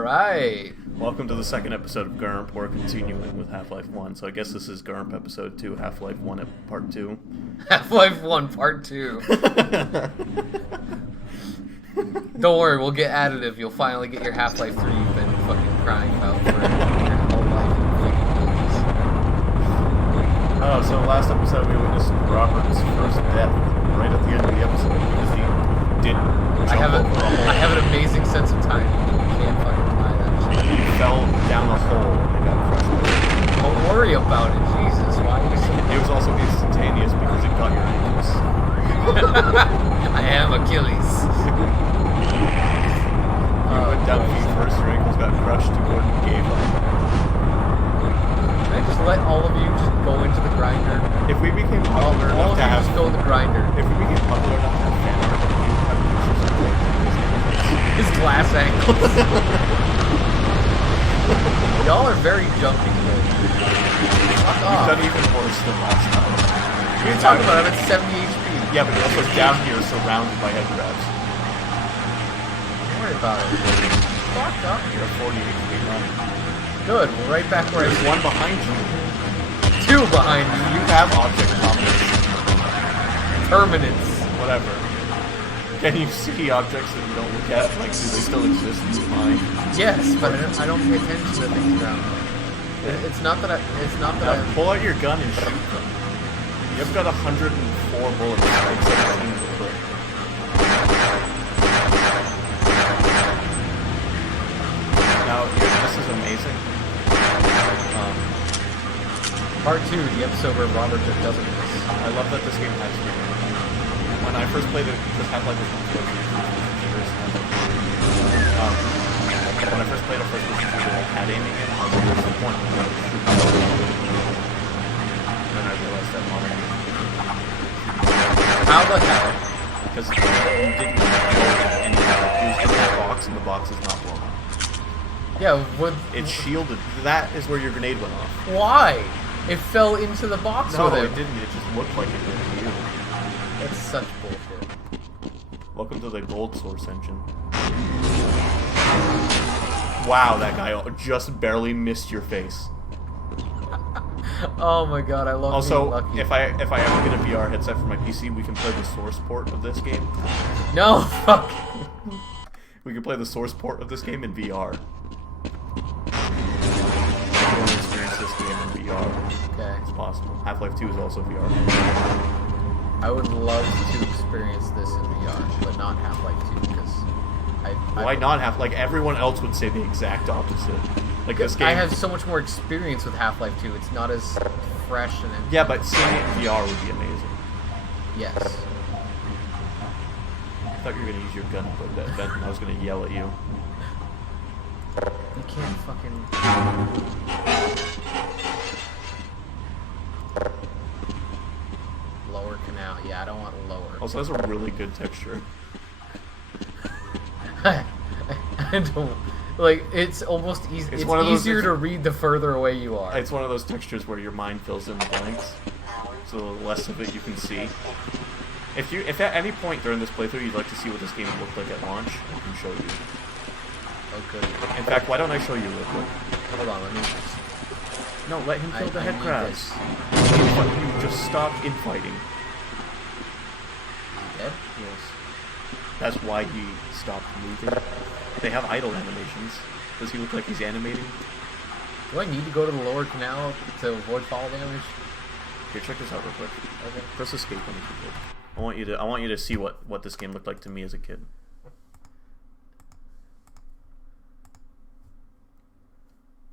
Alright. Welcome to the second episode of GRNP. We're continuing with Half-Life 1. So I guess this is GRNP episode 2, Half-Life 1 part 2. Half-Life 1 part 2. Don't worry, we'll get additive. You'll finally get your Half-Life 3 you've been fucking crying about for your whole life. Oh, so last episode we witnessed Robert's first death right at the end of the episode because he didn't jump over a hole. I have an amazing sense of timing. You can't fucking lie that shit. He fell down a hole and got crushed. Don't worry about it, Jesus. Why are you so... It was also instantaneous because it got your ankles. I am Achilles. You went down feet first, your ankles got crushed, and Gordon gave up. Can I just let all of you just go into the grinder? If we became popular all enough of to you have... just go in the grinder. If we became popular enough to have fan art, we would have pictures of Gordon and his ankles. His glass ankles. Y'all are very jumpy today. Fuck We've off. done even worse than last time. What are you talking about? I'm at 70 HP. Yeah, but you're also down here surrounded by head crabs. Don't worry about it. Fuck up. You're at 40 HP now. Good, we're right back where I There's one behind you. Two behind me. You have object dominance. Permanence. Whatever. Can you see objects that you don't look at? Like, do they still exist in your mind? Yes, but I don't pay attention to things around me. It's not that Now, pull out your gun and shoot them. You've got 104 bullets, like 17 in the clip. Now, this is amazing. Part 2, the episode where Robert just doesn't miss. I love that this game has humor. When I first played it, because Half-Life was one of those shooters. When I first played a first-person shooter that had aiming in, I was like, there's no point in it. Then I realized that modern How the hell? because you didn't blow anything. You was in that box, and the box is not blown up. Yeah, It's shielded. That is where your grenade went off. why? It fell into the box No, with it it. didn't. It just looked like it did to you. That's such bullshit. Welcome to the gold source engine. Wow, that guy just barely missed your face. Oh my god, I love Also, being lucky. if I ever get a VR headset for my PC, we can play the source port of this game. No, fuck. We can play the source port of this game in VR. If you want to experience this game in VR, Okay. it's possible. Half-Life 2 is also VR. I would love to experience this in VR, but not Half-Life 2, because Why not have? Like, everyone else would say the exact opposite. Like, this game... I have so much more experience with Half-Life 2. It's not as fresh and... Yeah, but seeing it in VR would be amazing. Yes. I thought you were going to use your gun for that event, and I was going to yell at you. You can't fucking... Lower canal. Yeah, I don't want lower. Also, that's a really good texture. I don't... Like, it's almost easy. It's easier to read the further away you are. It's one of those textures where your mind fills in the blanks, so the less of it you can see. If at any point during this playthrough you'd like to see what this game looked like at launch, I can show you. Okay. In fact, why don't I show you real quick? Hold on, let me... No, let him kill the head need crabs. this. You just stop infighting. Dead? Yes. That's why he stopped moving. They have idle animations. Does he look like he's animating? Do I need to go to the lower canal to avoid fall damage? Here, check this out real quick. Okay. Press escape on the keyboard. I want you to see what this game looked like to me as a kid.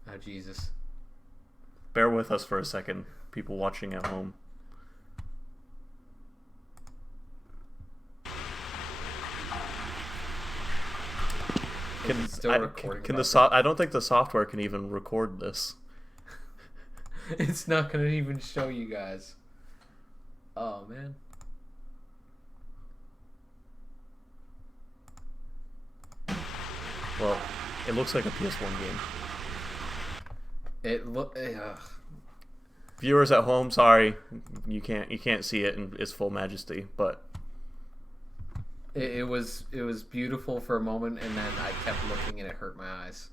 Oh, Jesus. Bear with us for a second, people watching at home. I don't think the software can even record this. It's not gonna even show you guys. Oh man. Well, it looks like a PS1 game. Viewers at home, sorry, you can't see it in its full majesty, but It was beautiful for a moment, and then I kept looking, and it hurt my eyes.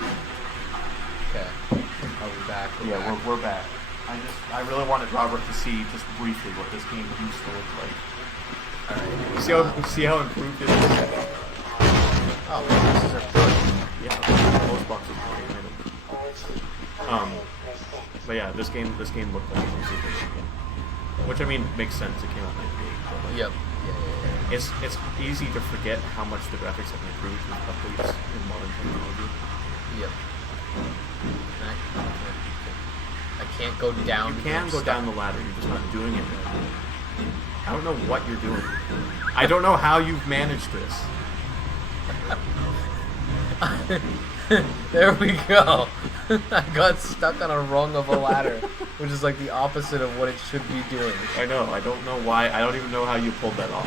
Okay, are we back? We're back. I really wanted Robert to see just briefly what this game used to look like. All right. See how improved it is. Oh, boxes are good. Yeah, most boxes are great. But yeah, this game looked like a super game. Which I mean makes sense. It came out in '98. Like, Yep. Yeah. It's easy to forget how much the graphics have improved with updates in modern technology. Yep. I can't go down. You can go down the ladder. You're just not doing it right. I don't know what you're doing. I don't know how you've managed this. There we go. I got stuck on a rung of a ladder, which is like the opposite of what it should be doing. I know. I don't know why. I don't even know how you pulled that off.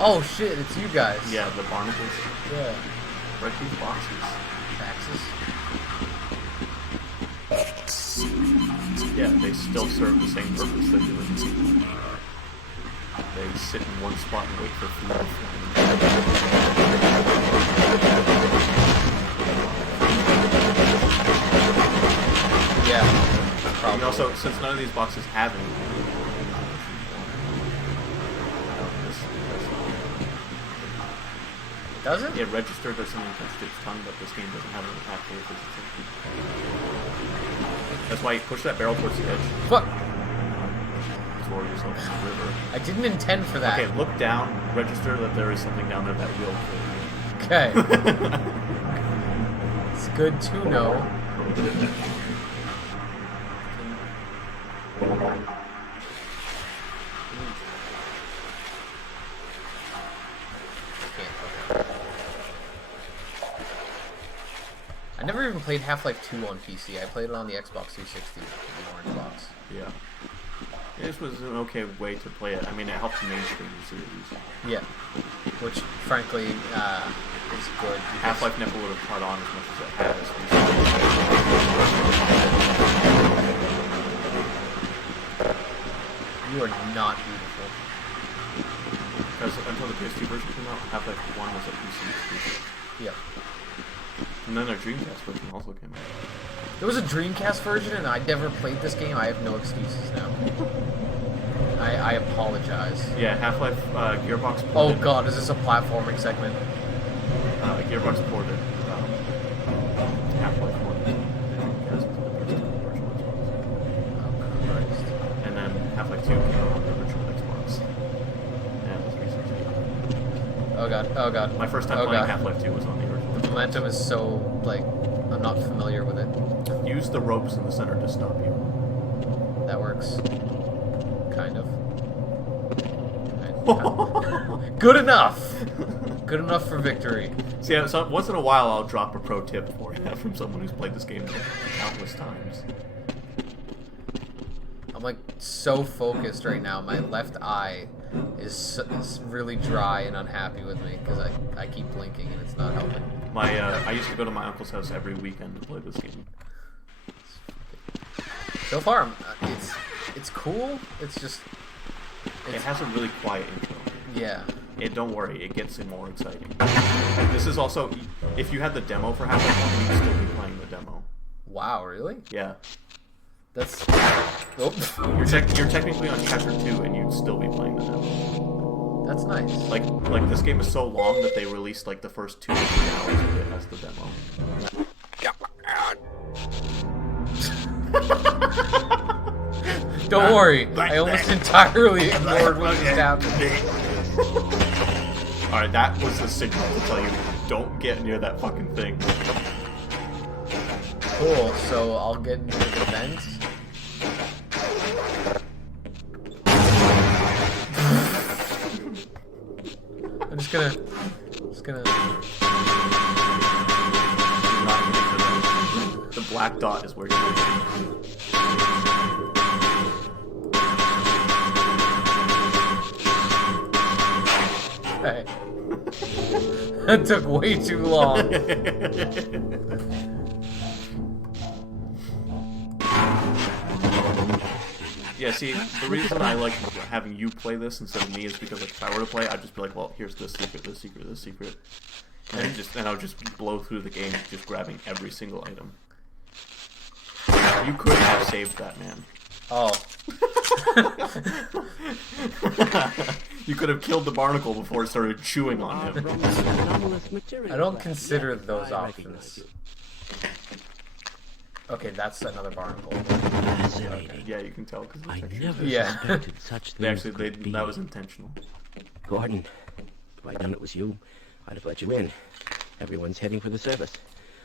Oh shit! It's you guys. Yeah, the barnacles. Yeah. Break these boxes. Taxes. Yeah, they still serve the same purpose they do in the sequel. They sit in one spot and wait for food to fly. Yeah. And also, since none of these boxes have any, Does it? it registered that someone touched its tongue, but this game doesn't have any actual efficiency. That's why you push that barrel towards the edge. Fuck! Throw yourself in the river. I didn't intend for that. Okay, look down, register that there is something down there that will Okay. It's good to know. I never even played Half-Life 2 on PC. I played it on the Xbox 360, the orange box. Yeah. This was an okay way to play it. I mean, it helped mainstream the series. Yeah. Which, frankly, is good. Half-Life never would have caught on as much as it has. You are not beautiful. Because until the PS2 version came out, Half-Life 1 was a PC exclusive. Yep. And then their Dreamcast version also came out. There was a Dreamcast version, and I never played this game. I have no excuses now. I apologize. Yeah, Half-Life Gearbox Oh ported. god, is this a platforming segment? Gearbox ported Half-Life 1 to the Dreamcast to the PS2 version Xbox. Oh Christ. And then Half-Life 2 came out on the original Xbox. And it was 360. Oh god, oh god. My first time playing Half-Life 2 was on the original. The momentum is so, like, I'm not familiar with it. Use the ropes in the center to stop you. That works. Kind of. Good enough! Good enough for victory. See, so once in a while I'll drop a pro tip for you from someone who's played this game countless times. I'm like so focused right now. My left eye is really dry and unhappy with me because I keep blinking and it's not helping. I used to go to my uncle's house every weekend to play this game. So far, it's cool. It's just It has a really quiet intro. yeah. Don't worry, it gets more exciting. This is also, if you had the demo for Half-Life 1, you'd still be playing the demo. Wow, really? Yeah. That's. You're technically on chapter 2 and you'd still be playing the demo. That's nice. Like this game is so long that they released like the first 2 to 3 hours of it as the demo. Don't worry, I almost entirely ignored what just happened. Alright, that was the signal to tell you, don't get near that fucking thing. Cool, so I'll get into the vents. I'm just gonna... The black dot is where you're Okay. That took way too long. Yeah, see, the reason I like having you play this instead of me is because like if I were to play, I'd just be like, well, here's this secret, this secret, this secret, and I would just blow through the game, just grabbing every single item. You could have saved that man. Oh. You could have killed the barnacle before it started chewing on him. I don't consider those options. Okay, that's another barnacle. Fascinating. Yeah, you can tell because I never Yeah. suspected such things that was intentional. Gordon, if I'd known it was you, I'd have let you in. Everyone's heading for the surface.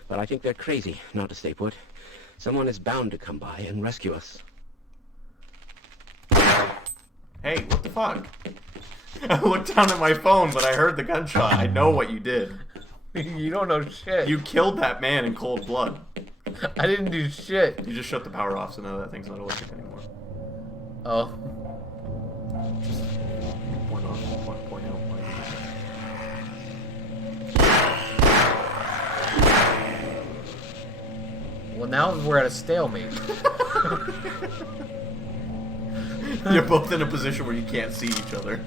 But I think they're crazy not to stay put. Someone is bound to come by and rescue us. Hey, what the fuck? I looked down at my phone, but I heard the gunshot. I know what you did. You don't know shit. You killed that man in cold blood. I didn't do shit. You just shut the power off, so now that thing's not electric anymore. Oh. Just point out why you did that. Well, now we're at a stalemate. You're both in a position where you can't see each other.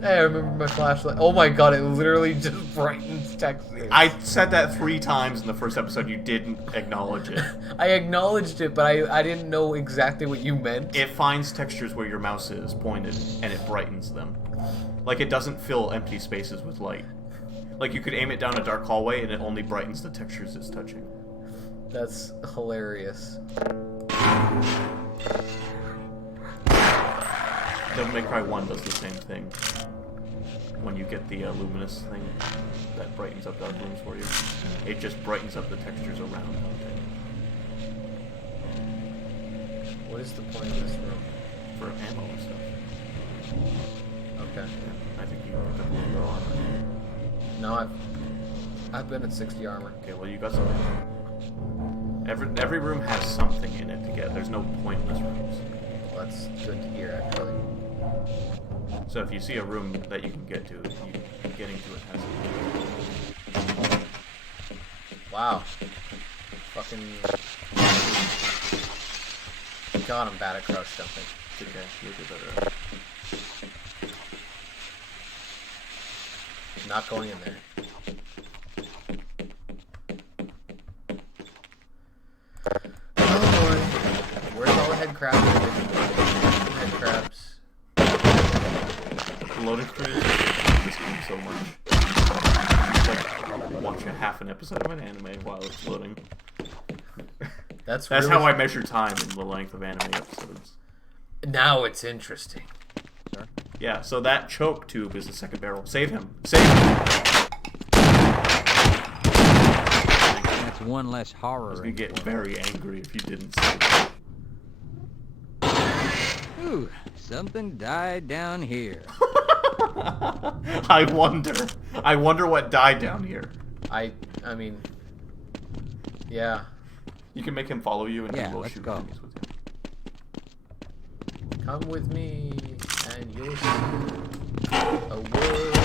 Hey, I remember my flashlight. Oh my god, it literally just brightens text. I said that 3 times in the first episode. You didn't acknowledge it. I acknowledged it, but I didn't know exactly what you meant. It finds textures where your mouse is pointed, and it brightens them. Like, it doesn't fill empty spaces with light. Like, you could aim it down a dark hallway, and it only brightens the textures it's touching. That's hilarious. Devil May Cry 1 does the same thing. When you get the luminous thing that brightens up dark rooms for you, it just brightens up the textures around it. What is the point of this room? For ammo and stuff. Okay. Yeah, I think you picked up a little low armor. No, I've been at 60 armor. Okay, well you got some ammo. Every room has something in it to get. There's no pointless rooms. Well, that's good to hear, actually. So if you see a room that you can get to, getting to it has it. Wow. Fucking... God, I'm bad at crouch jumping. It's okay, you'll do better. Not going in there. Oh Lord. Where's all the head crabs? Head crabs. The loading screen is this game so much. It's like watching half an episode of an anime while it's loading. That's really... how I measure time in the length of anime episodes. Now it's interesting. Yeah, so that choke tube is the second barrel. Save him. Save him! That's one less horror. I was gonna get very angry if you didn't save him. Ooh, something died down here. I wonder what died down here. I mean... Yeah. You can make him follow you and Yeah, he will let's shoot go. enemies with you. Come with me, and you'll see a world of...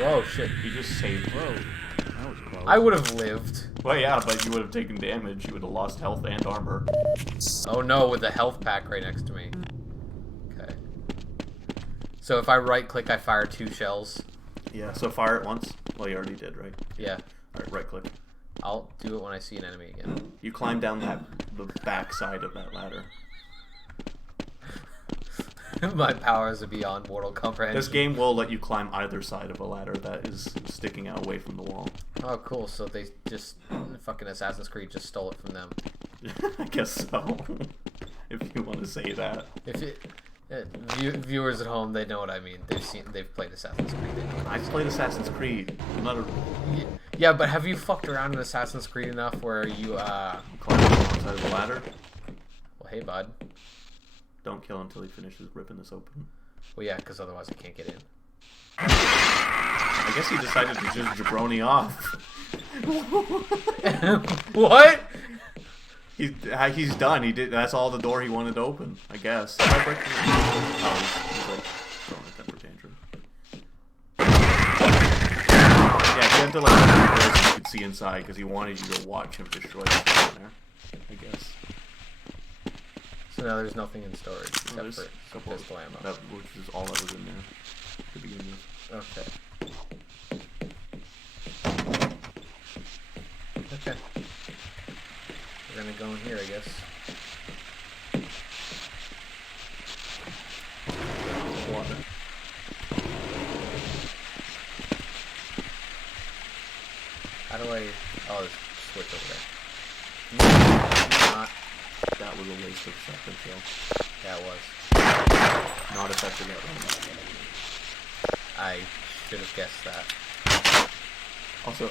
Whoa, shit. He just saved you. That was close. I would have lived. Well, yeah, but you would have taken damage. You would have lost health and armor. Oh no, with a health pack right next to me. Okay. So if I right-click, I fire 2 shells. Yeah, so fire it once. Well, you already did, right? Yeah. Alright, right-click. I'll do it when I see an enemy again. You climb down the back side of that ladder. My powers are beyond mortal comprehension. This game will let you climb either side of a ladder that is sticking out away from the wall. Oh, cool. So they just... Fucking Assassin's Creed just stole it from them. I guess so. If you want to say that. If it... viewers at home, they know what I mean. They've played Assassin's Creed. They know what I've played Assassin's Creed. I'm not a... Yeah, but have you fucked around in Assassin's Creed enough where you, Climb on one side of the ladder. Well, hey, bud. Don't kill until he finishes ripping this open. Well, yeah, because otherwise I can't get in. I guess he decided to just jabroni off. What? He's done. He did. That's all the door he wanted to open. I guess. If I break the... Oh, he's like throwing a temper tantrum. Yeah, he had to like open the door so you could see inside because he wanted you to watch him destroy the thing in there. I guess. So now there's nothing in storage except There's for a some couple pistol ammo. that, which is all that was in there to begin with. Okay. Okay. We're gonna go in here, I guess. Water. How do I... Oh, there's a switch over there. Not... That was a waste of shotgun shell. Yeah, it was. Not effective at running. I should have guessed that. Also,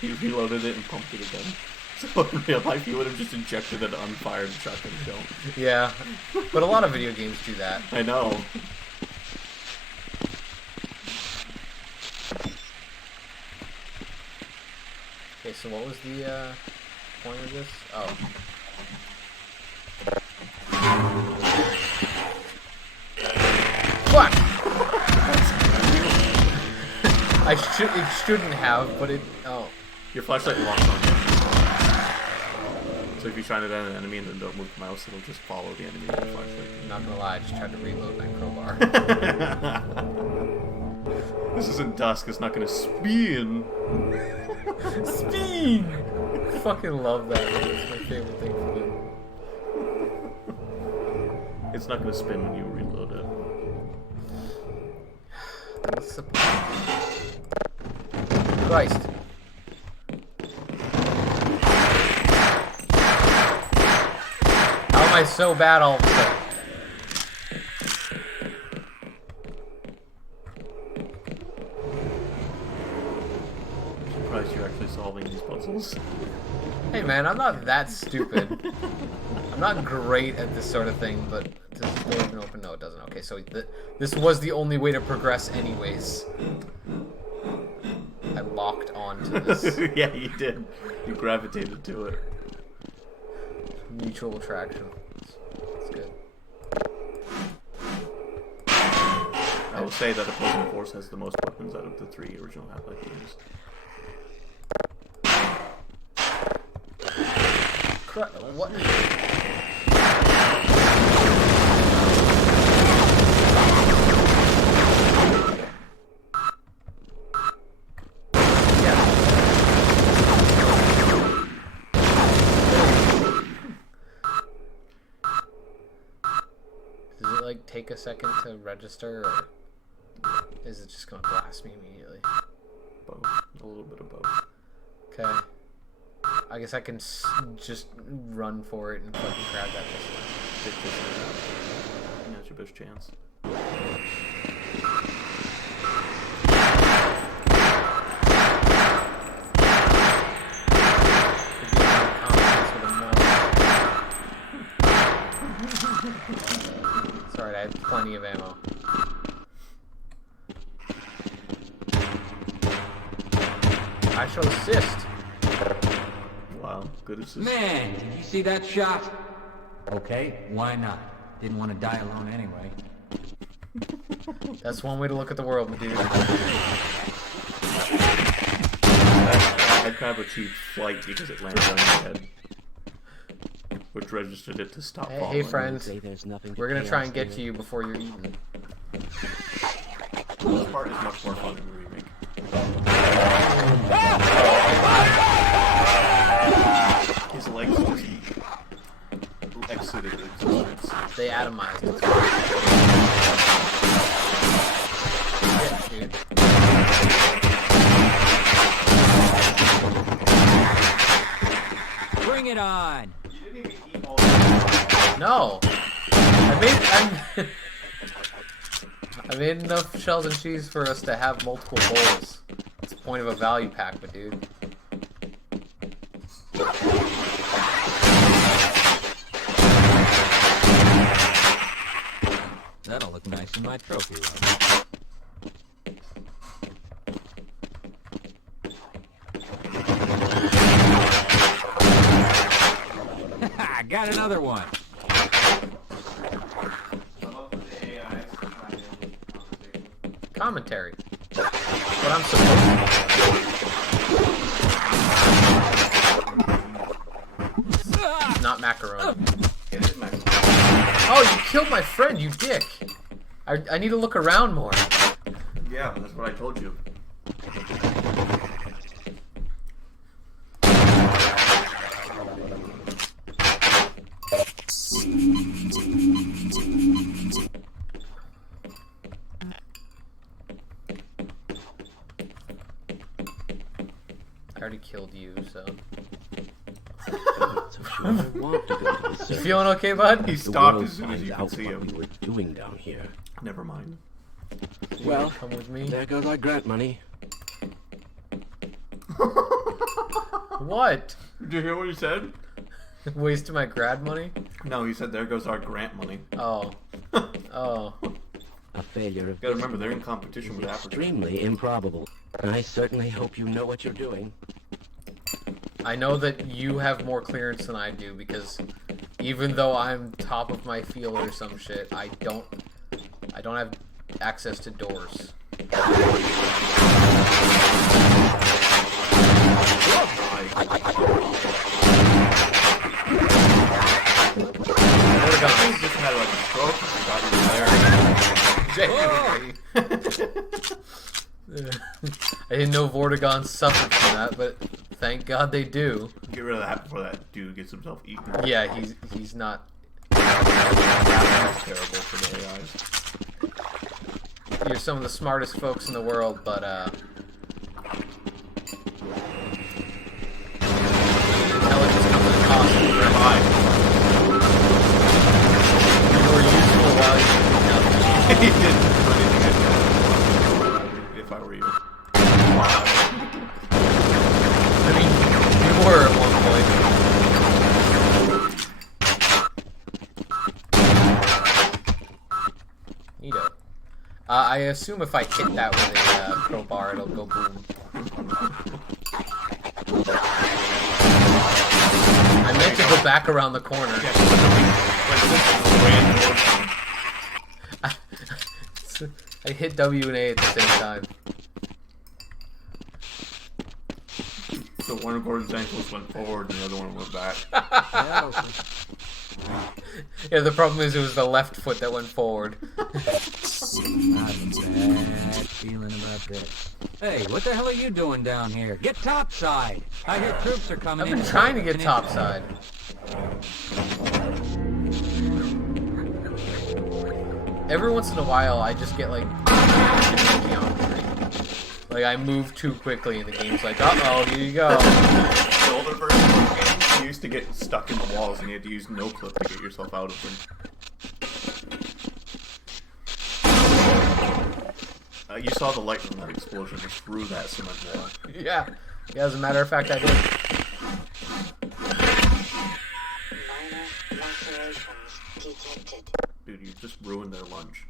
he reloaded it and pumped it again. So in real life, he would have just injected an unfired shotgun shell. Yeah, but a lot of video games do that. I know. Okay, so what was the point of this? Oh. Fuck! It shouldn't have, but it... Oh. Your flashlight locks on you. So if you shine it at an enemy and then don't move the mouse, it'll just follow the enemy with the flashlight. Not gonna lie, I just tried to reload my crowbar. This isn't dusk, it's not gonna spin. Speed! Fucking love that. It's my favorite thing to do. It's not gonna spin when you reload it. What's the... Christ. How am I so bad all of a sudden? I'm surprised you're actually solving these puzzles. Hey man, I'm not that stupid. I'm not great at this sort of thing, but does this door even open? No, it doesn't. Okay, so this was the only way to progress anyways. I locked onto this. Yeah, you did. You gravitated to it. Mutual attraction. That's good. I will say that Opposing Force has the most weapons out of the 3 original Half-Life games. What? Does it like take a second to register, or is it just gonna blast me immediately? Both. A little bit of both. Okay. I guess I can just run for it and fucking grab that pistol. Take this out. And that's your best chance. It's alright, I have plenty of ammo. I shall assist. Wow, good assist. Man, did you see that shot? Okay, why not? Didn't want to die alone anyway. That's one way to look at the world, my dude. I'd kind of achieved flight because it landed on your head. Which registered it to stop falling. Hey friend, Say there's nothing to we're gonna try and chaos get to here. you before you're eaten. This part is much more fun in the remake. His legs just exited existence. They atomized. It's Shit, dude. Bring it on! No! I made enough shells and cheese for us to have multiple bowls. It's the point of a value pack, but dude. That'll look nice in my trophy room. I got another one. Commentary. What I'm supposed to do. Not macaroni. Max. Oh, you killed my friend, you dick. I need to look around more. Yeah, that's what I told you. I already killed you, so. So sure I want to go to the You circus. feeling okay, bud? He The stopped world as soon as finds you could out see what him. we were doing down here. Never mind. Well, Come with me. there goes our grant money. What? Did you hear what he said? Wasting my grad money? No, he said there goes our grant money. Oh. Oh. A failure of Gotta remember, they're in competition with Aperture. extremely improbable. I certainly hope you know what you're doing. I know that you have more clearance than I do because even though I'm top of my field or some shit, I don't have access to doors. Vortigons. He just had like a stroke and got you there. I didn't know Vortigons suffered from that, but thank God they do. Get rid of that before that dude gets himself eaten. Yeah, he's not. That's terrible for the AIs. You're some of the smartest folks in the world, but intelligence comes at a cost. They're high. You're more useful while you He didn't do anything if I were you. I mean, you were at one point. Neato. I assume if I hit that with a crowbar, it'll go boom. I meant to go back around the corner. I hit W and A at the same time. So one of Gordon's ankles went forward and the other one went back. Yeah, the problem is it was the left foot that went forward. Not a bad feeling about this. Hey, what the hell are you doing down here? Get topside! I hear troops are coming I've in. been trying to get topside. Every once in a while, I just get like geometry. Like I move too quickly, and the game's like, "Uh-oh, here you go." The older version of the game, you used to get stuck in the walls and you had to use no clip to get yourself out of them. You saw the light from that explosion just through that cement wall. Yeah. Yeah. As a matter of fact, I did. Dude, you just ruined their lunch.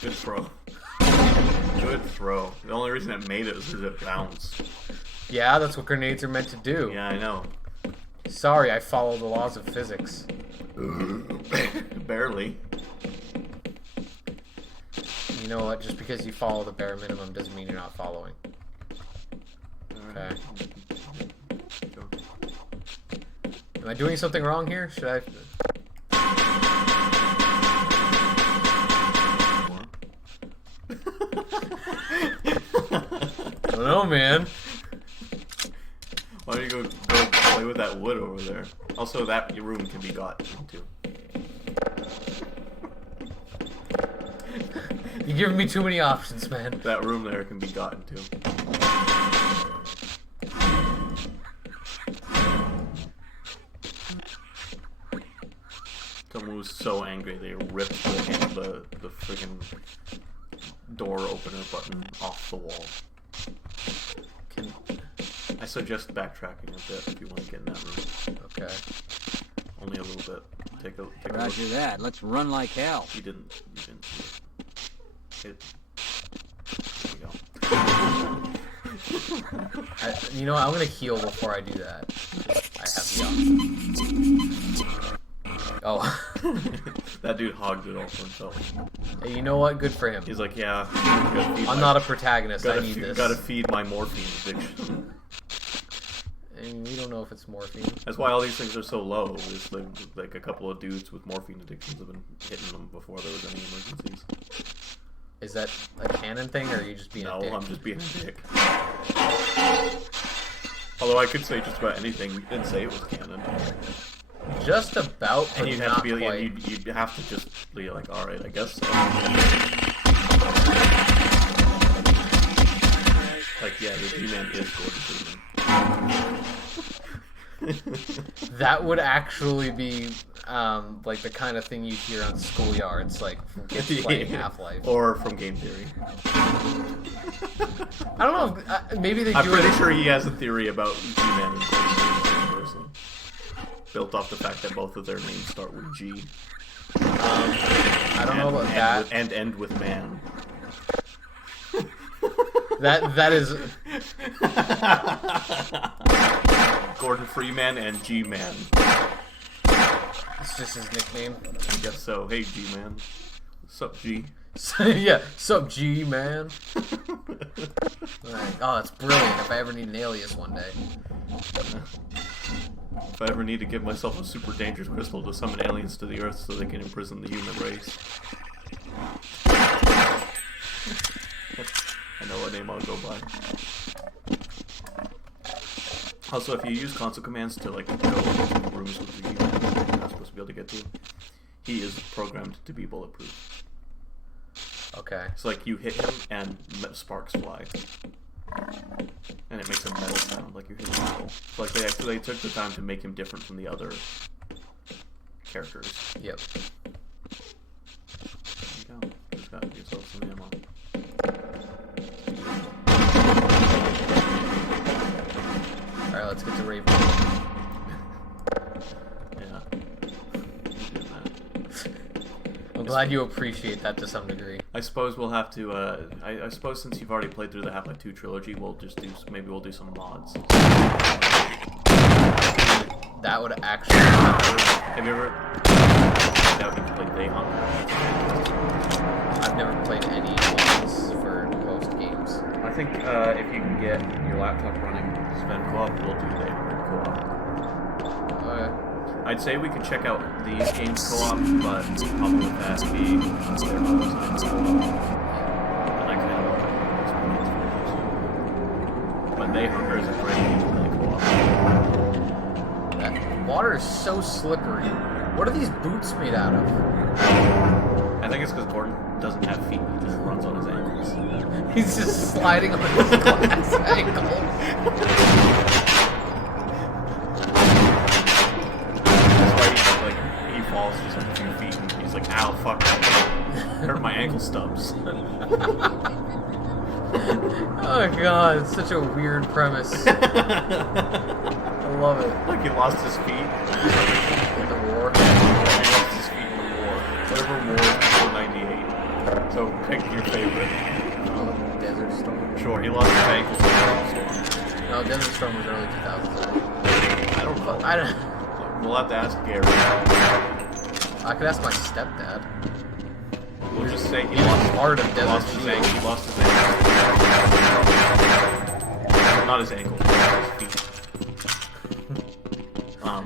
Good throw. Good throw. The only reason it made it was because it bounced. Yeah, that's what grenades are meant to do. Yeah, I know. Sorry, I follow the laws of physics. Barely. You know what? Just because you follow the bare minimum doesn't mean you're not following. Okay. Am I doing something wrong here? Should I? I don't know, man. Why don't you go play with that wood over there? Also, that your room can be got into. You're giving me too many options, man. That room there can be got into. Someone was so angry they ripped the freaking door opener button off the wall. I suggest backtracking a bit if you want to get in that room. Okay. Only a little bit. Take a Roger look. that. Let's run like hell. You didn't see it. There we go. You know what? I'm gonna heal before I do that. I have the option. Oh. That dude hogged it all for himself. Hey, you know what? Good for him. He's like, yeah. I'm not a protagonist. I need this. Gotta feed my morphine addiction. And we don't know if it's morphine. That's why all these things are so low. Is like a couple of dudes with morphine addictions have been hitting them before there was any emergencies. Is that a canon thing, or are you just being a dick? No, I'm just being a dick. Although I could say just about anything. We didn't say it was canon. Just about, but And you'd have not to be, quite. and you'd have to just be like, all right, I guess so. Like, yeah, the G-Man is Gordon Freeman. That would actually be like the kind of thing you hear on schoolyards, like from kids playing Half-Life. Or from Game Theory. I don't know. If, maybe they I'm do pretty it. sure he has a theory about G-Man and Gordon Freeman being the same person. Built off the fact that both of their names start with G. I don't know about that. And end with man. That is. Gordon Freeman and G-Man. It's just his nickname. I guess so. Hey, G-Man. What's up, G? Yeah, sup, G man. Right. Oh, that's brilliant. If I ever need an alias one day. If I ever need to give myself a super dangerous crystal to summon aliens to the Earth so they can imprison the human race. I know what name I'll go by. Also, if you use console commands to like go into rooms with the G-Man that you're not supposed to be able to get to, he is programmed to be bulletproof. Okay. It's like you hit him and sparks fly. And it makes a metal sound like you're hitting metal. Like they actually took the time to make him different from the other characters. Yep. There you go. Just got yourself some ammo. Alright, let's get to Raven. Yeah. Doing that. I'm glad you appreciate that to some degree. I suppose we'll have to. I suppose since you've already played through the Half-Life 2 trilogy, we'll just do. Maybe we'll do some mods. That would actually. Have you ever? I doubt you've played Day Hunger. I've never played any mods for most games. I think if you can get your laptop running Sven co-op, we'll do Day Hunger co-op. Okay. I'd say we could check out these games co-op, but the problem with that being they're not designed co-op. And I kind of want to experience for those. But Day Hunger is a great game to play co-op. That water is so slippery. What are these boots made out of? I think it's because Gordon doesn't have feet, he just runs on his ankles. He's just sliding on his glass ankle. He falls just like 2 feet and he's like, ow, fuck, hurt my ankle stubs. Oh god, it's such a weird premise. I love it. Like he lost his feet In the war. He lost his feet in the war. Whatever war before 98. So pick your favorite. Desert Storm. Sure, he lost his ankles in Desert Storm. No, Desert Storm was early 2000s. I don't know. I don't. We'll have to ask Gary. I could ask my stepdad. We'll just say he He's lost, part of he Desert lost his Shield. ankle. He lost his ankle. Not his ankle, his feet.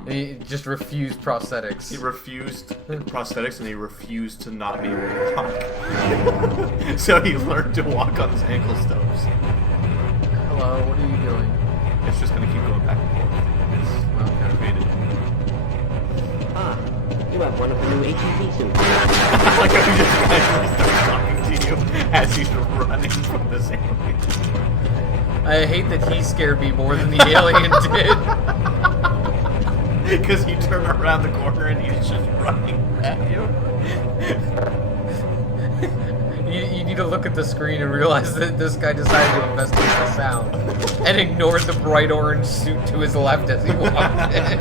He just refused prosthetics. He refused prosthetics and he refused to not be able to walk. So he learned to walk on his ankle stubs. Hello, what are you doing? It's just gonna keep going back and forth. It's created. Ah, you have one of the new ATP suits. Like how he just casually starts talking to you as he's running from this alien. I hate that he scared me more than the alien did. Because you turn around the corner and he's just running at you. You need to look at the screen and realize that this guy decided to investigate the sound and ignored the bright orange suit to his left as he walked in.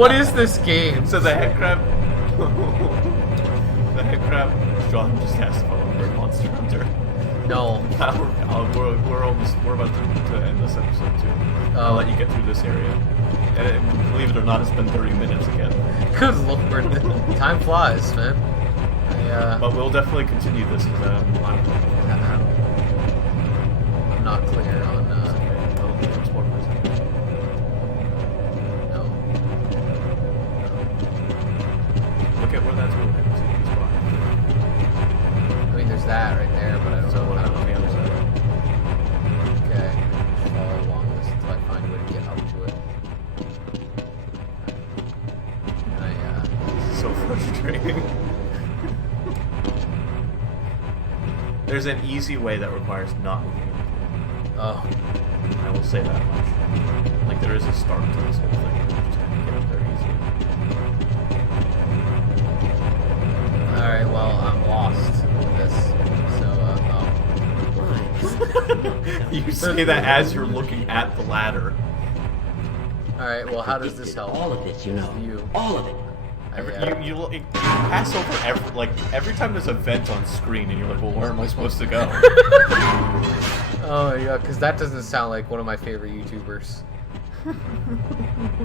What is this game? So the head crab. The head crab. John just has to follow the Monster Hunter. No. We're about to end this episode too. I'll let you get through this area. And believe it or not, it's been 30 minutes again. Good lord. Time flies, man. But we'll definitely continue this because I'm not clear on. Well, let's explore for a second. No. Look at where that's moving. See the spot. I mean, there's that right there, but I don't So know. what I don't about the know. other side? Okay. Just follow along this until I find a way to get up to it. And This is so frustrating. There's an easy way that requires not moving anything. oh, I will say that much. Like, there is a start to this whole thing. You just kind of get up there easily. alright, well, I'm lost with this. So, You say that as you're looking at the ladder. alright, well, how does this help? All of this, you know. You. All of it. You pass over every time there's a vent on screen, and you're like, well, where am I supposed to go? Oh, yeah, because that doesn't sound like one of my favorite YouTubers. Who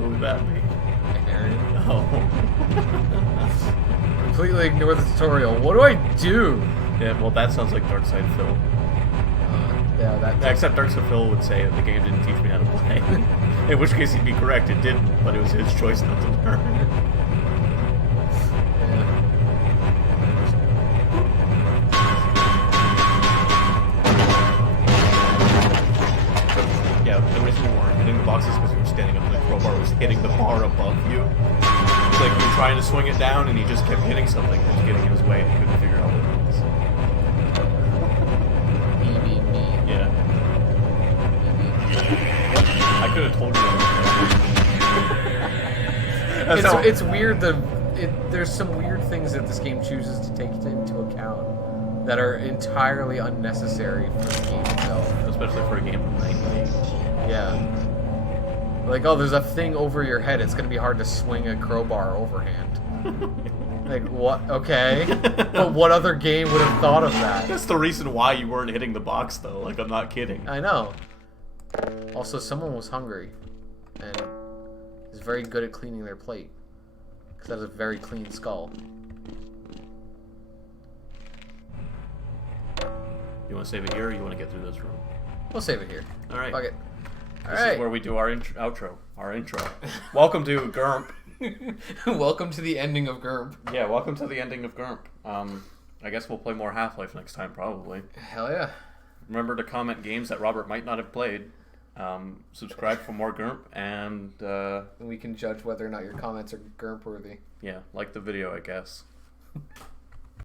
would that be? Aaron. Oh. Completely ignore the tutorial. What do I do? Yeah, well, that sounds like Darkside Phil. Yeah, that. Except Darkside Phil would say the game didn't teach me how to play. In which case he'd be correct, it didn't, but it was his choice not to learn. Yeah, the reason you weren't hitting the boxes because you were standing up and the crowbar was hitting the bar above you. It's like you were trying to swing it down and he just kept hitting something that was getting in his way and you couldn't figure out what it was. He beat me. Yeah. I could have told you that. It's weird. There's some weird things that this game chooses to take into account that are entirely unnecessary for the game itself. Especially for a game from 98. Yeah. Like, oh, there's a thing over your head. It's gonna be hard to swing a crowbar overhand. Like, what? Okay. But what other game would have thought of that? That's the reason why you weren't hitting the box, though. Like, I'm not kidding. I know. Also, someone was hungry and is very good at cleaning their plate because that is a very clean skull. You want to save it here, or you want to get through this room? We'll save it here. All right. Fuck it. This is where we do our outro. Our intro. Welcome to GRNP. Welcome to the ending of GRNP. Yeah, welcome to the ending of GRNP. I guess we'll play more Half-Life next time, probably. Hell yeah. Remember to comment games that Robert might not have played. Subscribe for more GRNP, and We can judge whether or not your comments are GRNP worthy. yeah, like the video, I guess.